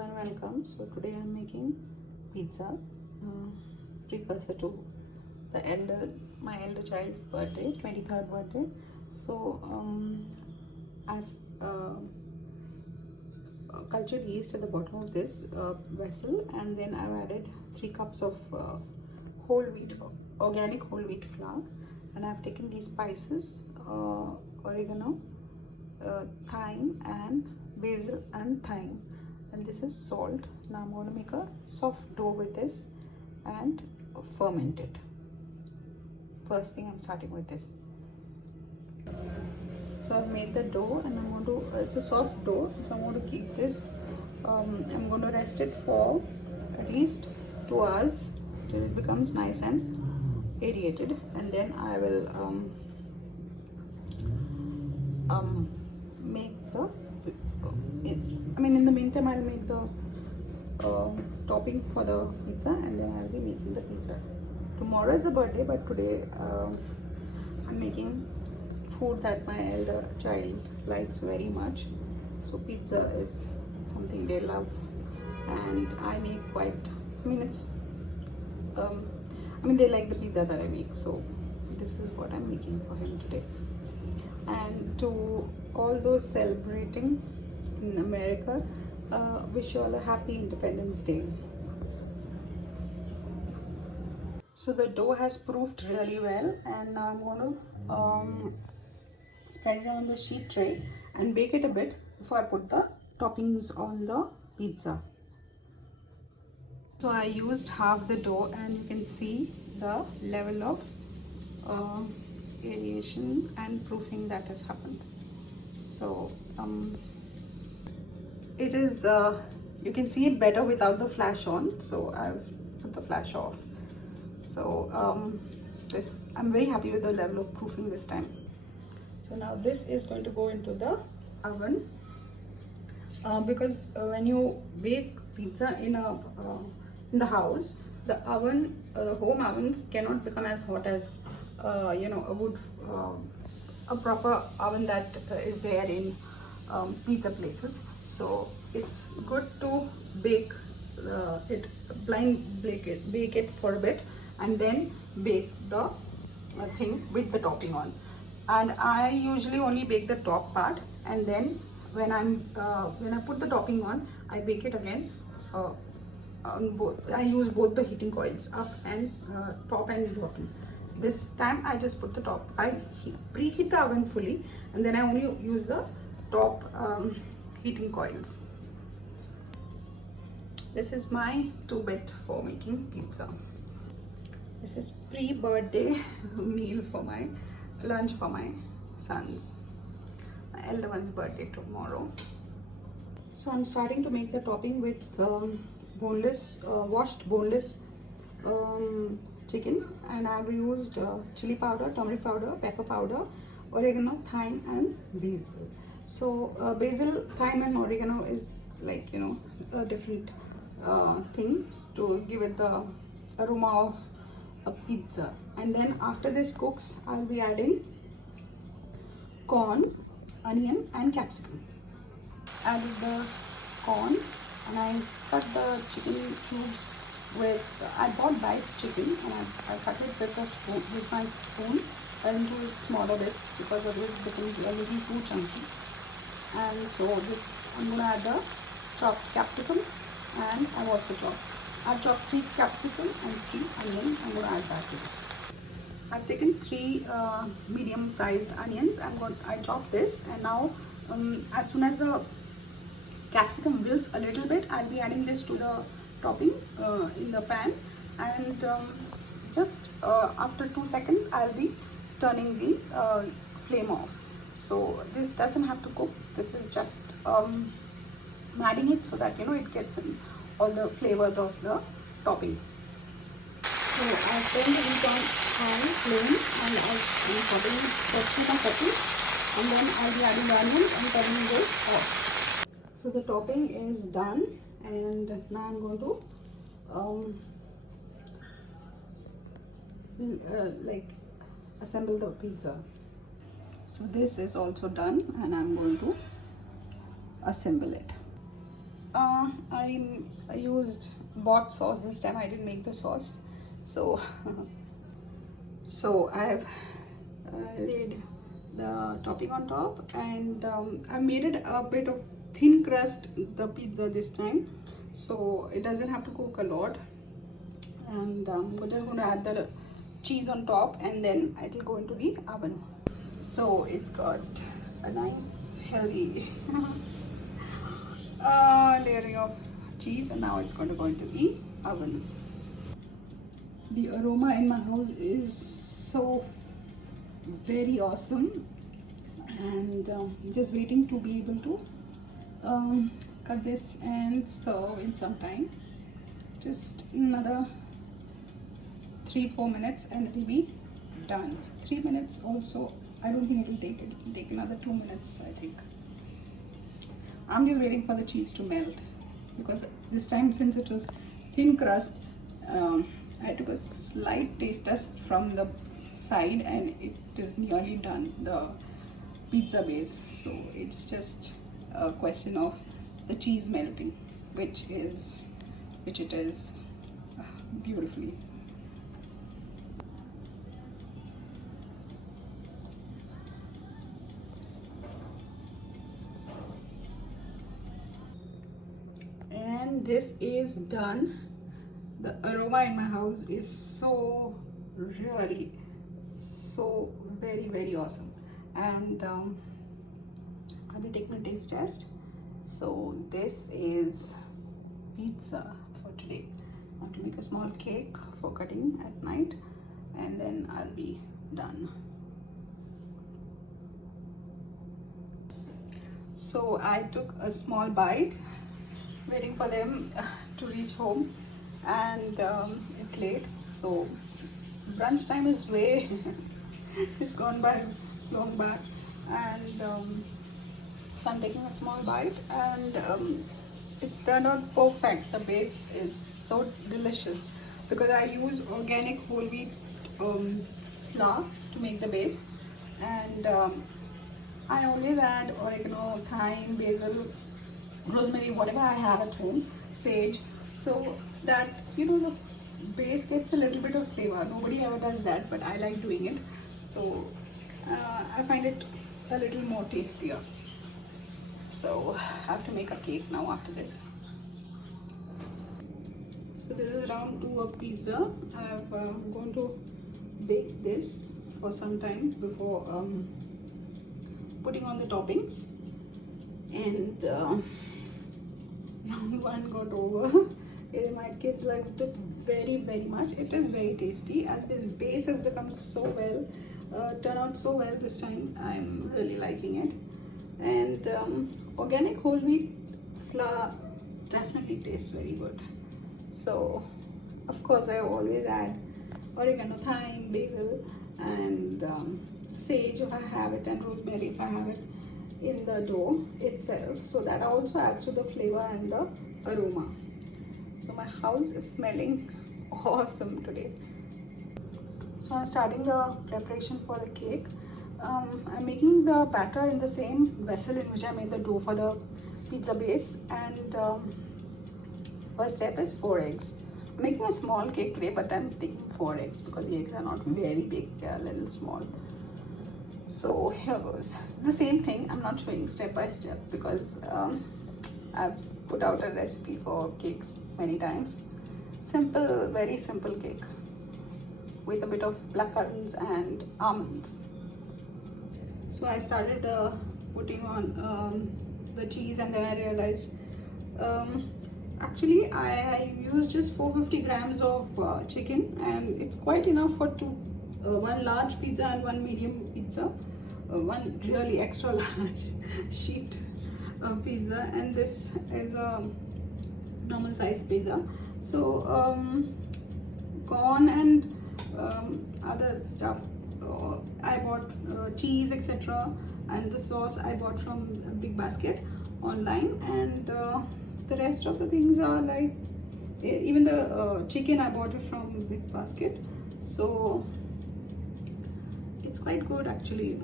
and welcome. So today I'm making pizza, precursor to my elder child's birthday, 23rd birthday. So I've cultured yeast at the bottom of this vessel, and then I've added 3 cups of whole wheat, organic whole wheat flour, and I've taken these spices, oregano, thyme and basil and thyme, and this is salt. Now I'm going to make a soft dough with this and ferment it. First thing, I'm starting with this. So I've made the dough, and I'm going to, it's a soft dough, so I'm going to keep this, I'm going to rest it for at least 2 hours till it becomes nice and aerated, and then I will make the, in the meantime I'll make the topping for the pizza, and then I'll be making the pizza. Tomorrow is the birthday, but today I'm making food that my elder child likes very much. So pizza is something they love, and I make quite, they like the pizza that I make, so this is what I'm making for him today. And to all those celebrating in America, wish you all a happy Independence Day. So the dough has proofed really well, and now I'm going to spread it on the sheet tray and bake it a bit before I put the toppings on the pizza. So I used half the dough, and you can see the level of aeration and proofing that has happened. So it is, you can see it better without the flash on, so I've put the flash off. So I'm very happy with the level of proofing this time. So now this is going to go into the oven, because when you bake pizza in the house, the oven, the home ovens cannot become as hot as a wood, a proper oven that is there in pizza places. So it's good to bake bake it for a bit, and then bake the thing with the topping on. And I usually only bake the top part, and then when I put the topping on, I bake it again on both. I use both the heating coils, up and top and bottom. This time I just put the top. I preheat the oven fully, and then I only use the top heating coils. This is my 2-bit for making pizza. This is pre-birthday meal for my lunch for my sons. My elder one's birthday tomorrow. So I'm starting to make the topping with washed boneless chicken, and I've used chili powder, turmeric powder, pepper powder, oregano, thyme and basil. So basil, thyme and oregano is like, a different thing to give it the aroma of a pizza. And then after this cooks, I'll be adding corn, onion and capsicum. Added the corn, and I cut the chicken cubes with, I bought diced chicken, and I cut it with my spoon into smaller bits, because otherwise it becomes a little too chunky. And so I'm going to add the chopped capsicum, and I've chopped 3 capsicum and 3 onions. I'm going to add that to this. I've taken 3 medium-sized onions. I chop this, and now as soon as the capsicum wilts a little bit, I'll be adding this to the topping in the pan, and just after 2 seconds I'll be turning the flame off. So this doesn't have to cook. This is just adding it so that it gets in all the flavors of the topping. So I've turned the heat on high flame, and I'm cutting for 2 more seconds, and then I'll be adding the onions and turning this off. So the topping is done, and now I'm going to assemble the pizza. So this is also done, and I'm going to assemble it. I used bought sauce this time. I didn't make the sauce, so so I've laid the topping on top, and I made it a bit of thin crust the pizza this time, so it doesn't have to cook a lot. And we're just going to add the cheese on top, and then it will go into the oven. So it's got a nice healthy layering of cheese, and now it's going to go into the oven. The aroma in my house is so very awesome, and just waiting to be able to cut this and serve in some time. Just another 3-4 minutes and it will be done. 3 minutes also, I don't think it will take. It will take another 2 minutes, I think. I'm just waiting for the cheese to melt, because this time, since it was thin crust, I took a slight taste test from the side and it is nearly done, the pizza base. So it's just a question of the cheese melting, which it is beautifully. And this is done. The aroma in my house is so really so very awesome, and I'll be taking a taste test. So this is pizza for today. I have to make a small cake for cutting at night, and then I'll be done. So I took a small bite, waiting for them to reach home, and it's late, so brunch time is way it's gone by long back, and so I'm taking a small bite, and it's turned out perfect. The base is so delicious because I use organic whole wheat flour to make the base, and I always add oregano, thyme, basil, rosemary, whatever I have at home, sage, so that the base gets a little bit of flavor. Nobody ever does that, but I like doing it, so I find it a little more tastier. So I have to make a cake now after this. So this is round 2 of pizza. I'm going to bake this for some time before putting on the toppings, and round 1 got over. My kids liked it very much. It is very tasty, and this base has become so well, turned out so well this time. I'm really liking it, and organic whole wheat flour definitely tastes very good. So of course I always add oregano, thyme, basil, and sage if I have it, and rosemary if I have it in the dough itself, so that also adds to the flavor and the aroma. So my house is smelling awesome today. So I'm starting the preparation for the cake. I'm making the batter in the same vessel in which I made the dough for the pizza base, and first step is 4 eggs. I'm making a small cake today, but I'm taking 4 eggs because the eggs are not very big, they are a little small. So here goes. It's the same thing. I'm not showing step by step because I've put out a recipe for cakes many times. Simple, very simple cake with a bit of blackcurrants and almonds. So I started putting on the cheese, and then I realized actually I used just 450 grams of chicken, and it's quite enough for one large pizza and one medium pizza, one really extra large sheet pizza, and this is a normal size pizza. So corn and other stuff, I bought cheese, etc., and the sauce I bought from a big basket online, and the rest of the things are like, even the chicken I bought it from big basket. So it's quite good actually,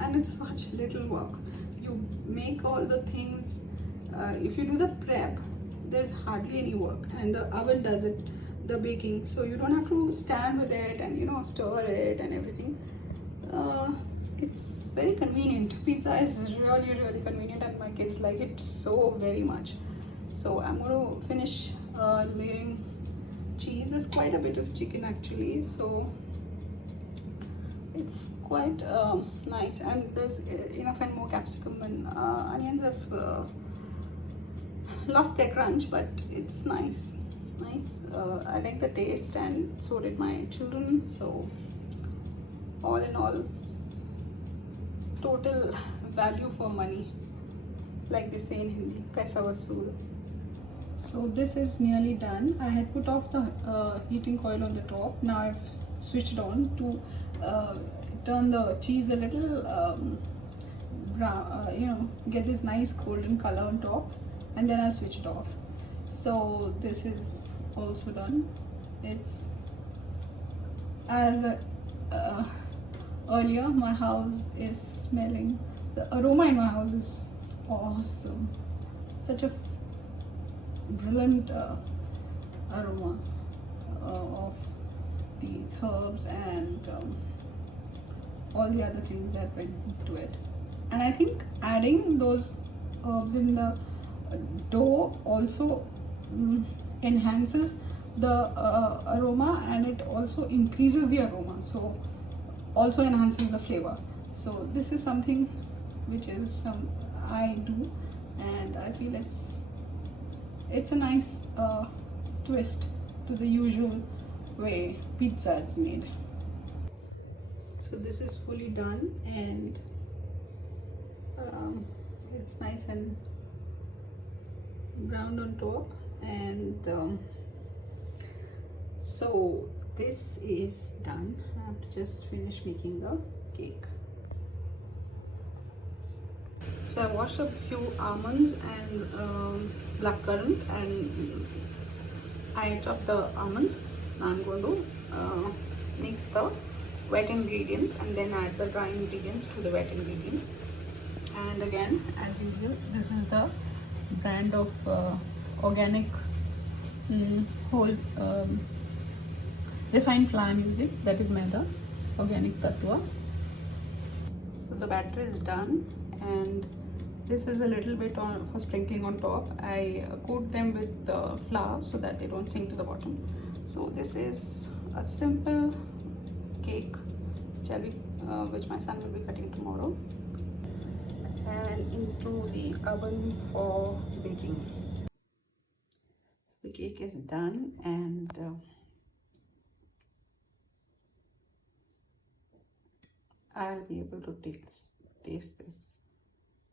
and it's such little work. You make all the things if you do the prep, there's hardly any work, and the oven does it, the baking, so you don't have to stand with it and stir it and everything. It's very convenient. Pizza is really really convenient, and my kids like it so very much. So I'm going to finish layering cheese. There's quite a bit of chicken actually, so it's quite nice, and there's enough and more capsicum, and onions have lost their crunch, but it's nice. I like the taste, and so did my children. So all in all, total value for money, like they say in Hindi, paisa vasool. So this is nearly done. I had put off the heating coil on the top. Now I've switched it on to turn the cheese a little brown, get this nice golden color on top, and then I'll switch it off. So this is also done. It's as earlier, my house is smelling, the aroma in my house is awesome. Such a brilliant aroma of these herbs and all the other things that went into it. And I think adding those herbs in the dough also enhances the aroma, and it also increases the aroma, so also enhances the flavor. So this is something which is I do, and I feel it's a nice twist to the usual way pizza is made. So this is fully done, and it's nice and browned on top, and so this is done. I have to just finish making the cake. So I washed a few almonds and blackcurrant, and I chopped the almonds. Now I'm going to mix the wet ingredients and then add the dry ingredients to the wet ingredient. And again, as usual, this is the brand of organic whole refined flour I'm using, that is maida, organic tatwa. So the batter is done, and this is a little bit for sprinkling on top. I coat them with flour so that they don't sink to the bottom. So this is a simple cake which my son will be cutting tomorrow, and into the oven for baking. The cake is done, and I'll be able to taste this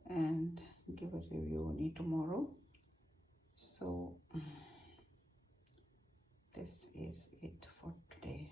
and give a review only tomorrow. So this is it for today.